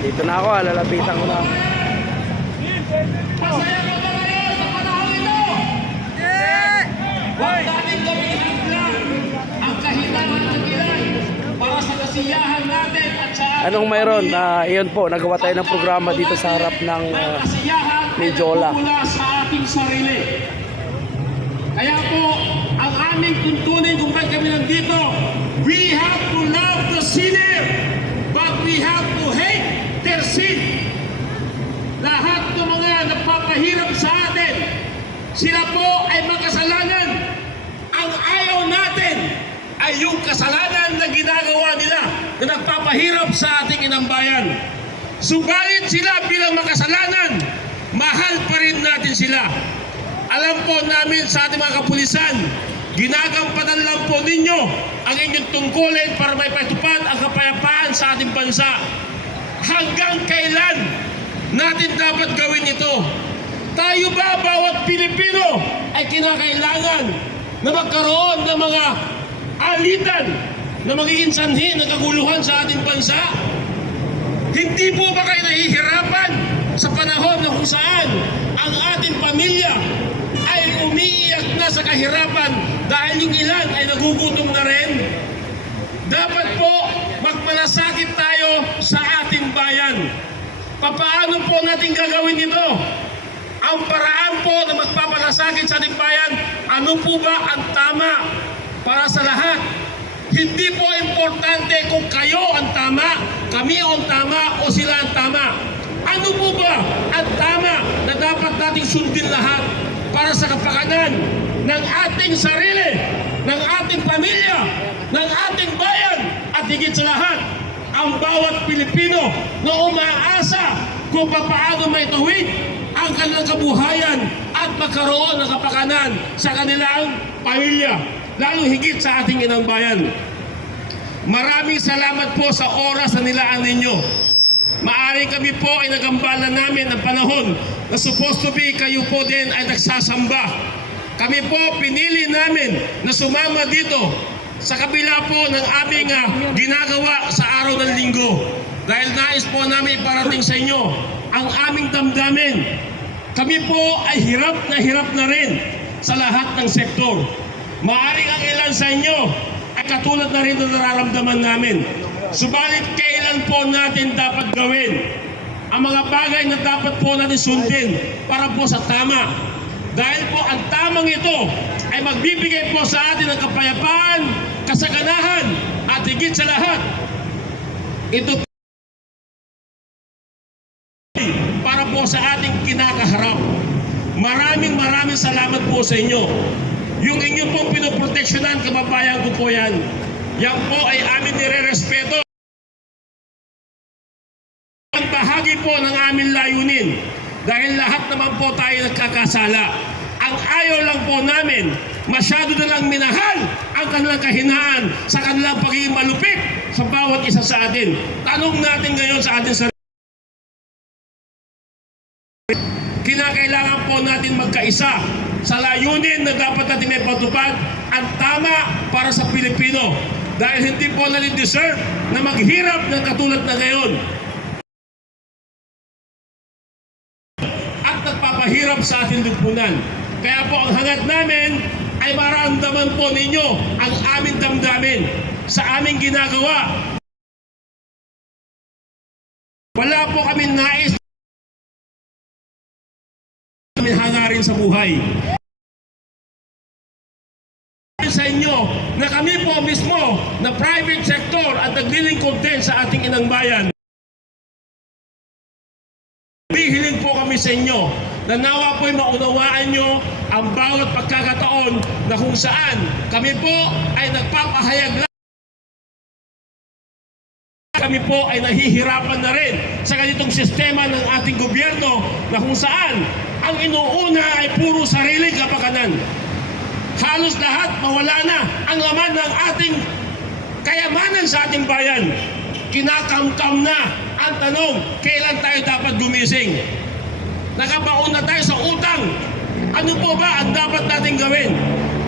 Dito na ako, ah, lalapitan ko na. Ito? Huwag natin gawin lang ang kahinaan ng ilan para sa kasiyahan natin at sa Anong mayroon? pamilya. Ah, iyon po, nagawa tayo ng programa dito sa harap ng ay Medjola. nagmumula sa ating sarili. Kaya po, ang aming tuntunin kung bakit kami nandito, we have to love the sinner, but we have to hate their sin. Lahat ng mga nagpapahirap sa atin, sila po ay magkasalanan. Ang ayaw natin ay yung kasalanan na ginagawa nila na nagpapahirap sa ating inambayan. Subalit sila bilang makasalanan, mahal pa rin natin sila. Alam po namin sa ating mga kapulisan, ginagampanan lang po ninyo ang inyong tungkulin para may patupad ang kapayapaan sa ating bansa. Hanggang kailan natin dapat gawin ito? Tayo ba bawat Pilipino ay kinakailangan na magkaroon ng mga alitan na magiging sanhi ng kaguluhan sa ating bansa? Hindi po ba kayo nahihirapan sa panahon na kung saan ang ating pamilya ay umiiyak na sa kahirapan dahil yung ilan ay nagugutom na rin? Dapat po magmalasakit tayo sa ating bayan. Papaano po natin gagawin ito? Ang paraan po na magpapalasakit sa ating bayan, ano po ba ang tama para sa lahat? Hindi po importante kung kayo ang tama, kami ang tama o sila ang tama. Ano po ba ang tama na dapat nating sundin lahat para sa kapakanan ng ating sarili, ng ating pamilya, ng ating bayan, at higit sa lahat, ang bawat Pilipino na umaasa kung paano may tuwid ang kanilang kabuhayan at magkaroon ng kapakanan sa kanilang pamilya, lalo higit sa ating inang bayan. Maraming salamat po sa oras na nilaan ninyo. Maari kami po ay nagambala namin ang panahon na supposed to be kayo po din ay nagsasamba. Kami po pinili namin na sumama dito sa kabila po ng aming ah, ginagawa sa araw ng linggo. Dahil nais po namin iparating sa inyo ang aming damdamin. Kami po ay hirap na hirap na rin sa lahat ng sektor. Maaring ang ilan sa inyo ay katulad na rin na nararamdaman namin. Subalit kailan po natin dapat gawin ang mga bagay na dapat po natin sundin para po sa tama. Dahil po ang tamang ito ay magbibigay po sa atin ng kapayapaan, kasaganahan, at higit sa lahat, ito para po sa ating kinakaharap. Maraming maraming salamat po sa inyo. Yung inyo pong pinoproteksyonan, kababayan ko po yan. Yan po ay amin nire-respeto. Ang bahagi po ng aming layunin. Dahil lahat naman po tayo nagkakasala. Ang ayaw lang po namin, masyado na lang minahal ang kanilang kahinaan sa kanilang pagiging malupit sa bawat isa sa atin. Tanong natin ngayon sa ating sarili. Kinakailangan po natin magkaisa sa layunin na dapat natin may patupad ang tama para sa Pilipino. Dahil hindi po natin deserve na maghirap ng katulad na ngayon. At nagpapahirap sa ating lipunan. Kaya po ang hangad namin ay maramdaman po ninyo ang aming damdamin sa aming ginagawa. Wala po kami nais namin hangarin sa buhay. Sa inyo na kami po mismo na private sector at naglilingkod din sa ating inang bayan. Hihiling po kami sa inyo na nawa po'y maunawaan nyo ang bawat pagkakataon na kung saan kami po ay nagpapahayag lang kami po ay nahihirapan na rin sa ganitong sistema ng ating gobyerno na kung saan ang inuuna ay puro sariling kapakanan. Halos lahat mawala na ang laman ng ating kayamanan sa ating bayan. Kinakamkam na ang tanong, kailan tayo dapat gumising? Nakabaon na tayo sa utang. Ano po ba ang dapat natin gawin?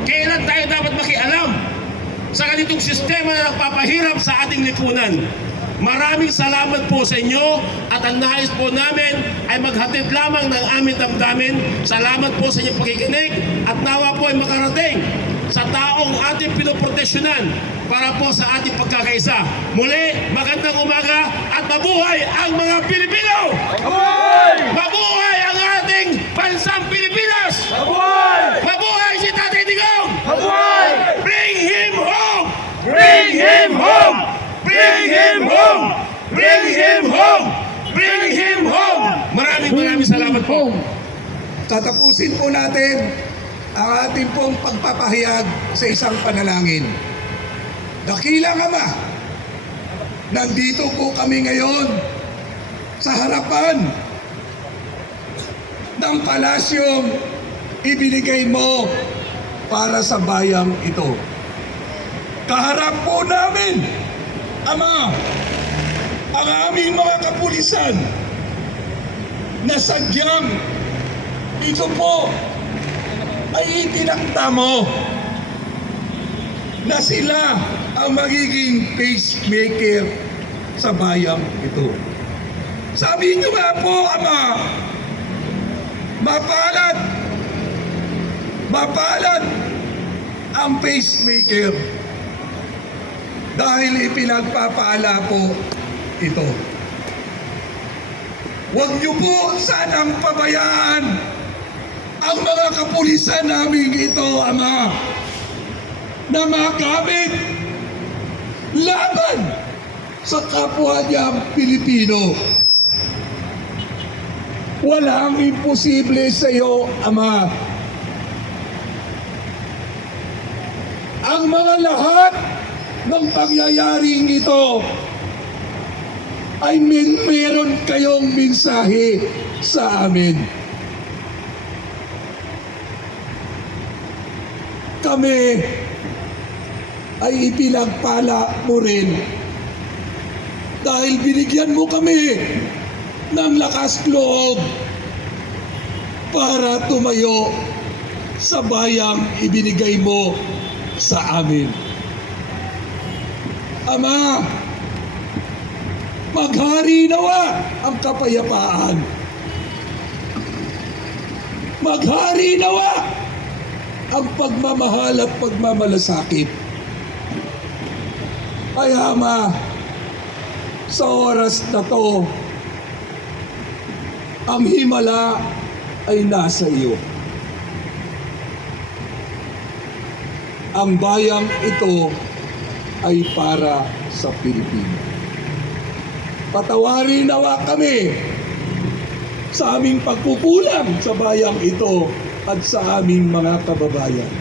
Kailan tayo dapat makialam sa ganitong sistema na nagpapahirap sa ating lipunan? Maraming salamat po sa inyo at ang nais po namin ay maghatid lamang ng aming damdamin. Salamat po sa inyong pakikinig at nawa po ay makarating sa taong ating pinoproteksyonan para po sa ating pagkakaisa. Muli, magandang umaga at mabuhay ang mga Pilipino! Mabuhay ating bansang Pilipinas! Mabuhay si Tatay Digong! Bring him home! Bring him home! Bring him home! Bring him home! Bring him home! Maraming maraming salamat po. Tatapusin po natin ang ating pong pagpapahayag sa isang panalangin. Dakilang Ama, nandito po kami ngayon sa harapan ng palasyong ibinigay mo para sa bayang ito. Kaharap po namin, Ama, ang aming mga kapulisan na sadyang ito po ay itinakda mo na sila ang magiging pacemaker sa bayang ito. Sabi niyo nga po, Ama, mapalad, mapalad ang pacemaker dahil ipinagpapaala po ito. Huwag niyo po sanang pabayaan ang mga kapulisan namin ito, Ama, na magamit laban sa kapwa niyang Pilipino. Walang imposible sa iyo, Ama. Ang mga lahat ng pangyayaring ito ay min meron kayong mensahe sa amin. Kami ay ipinagpala mo rin dahil binigyan mo kami ng lakas loob para tumayo sa bayang ibinigay mo sa amin. Ama, maghari nawa ang kapayapaan. Maghari nawa ang pagmamahal at pagmamalasakit. Ay Ama, sa oras na to, ang himala ay nasa iyo. Ang bayang ito ay para sa Pilipino. Patawarin nawa kami sa aming pagkukulang sa bayang ito at sa aming mga kababayan.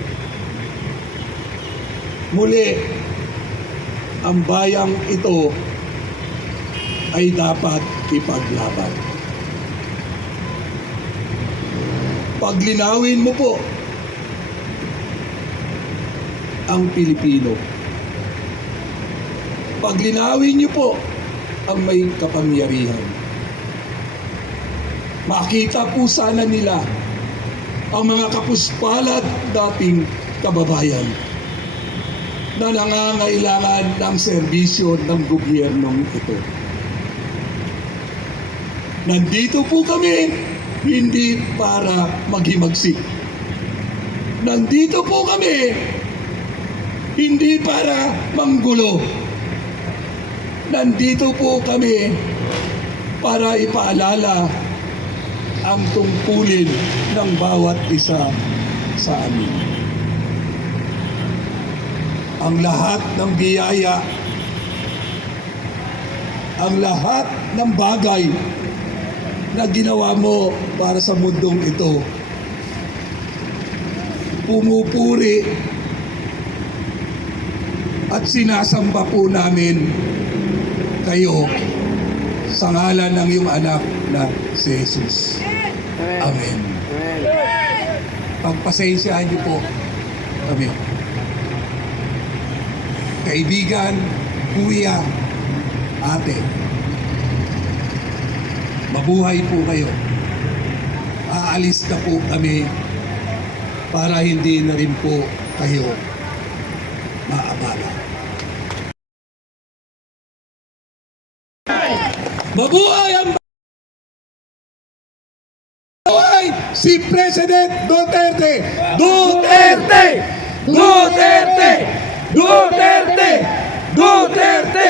Muli, ang bayang ito ay dapat ipaglaban. Paglinawin mo po ang Pilipino. Paglinawin niyo po ang may kapangyarihan. Makita po sana nila ang mga kapuspalat dating kababayan na nangangailangan ng serbisyo ng gobyernong ito. Nandito po kami hindi para maghimagsik. Nandito po kami hindi para manggulo. Nandito po kami para ipaalala ang tungkulin ng bawat isa sa amin. Ang lahat ng biyaya, ang lahat ng bagay na ginawa mo para sa mundong ito, pumupuri at sinasamba po namin kayo sa ngalan ng iyong anak na si Jesus. Amen. Pagpasensyahan niyo po kami. Kaibigan, kuya, ate, mabuhay po kayo. Aalis na po kami para hindi na rin po kayo maabala. Mabuhay ang Mabuhay si President Duterte! Duterte! Duterte! Duterte! Duterte!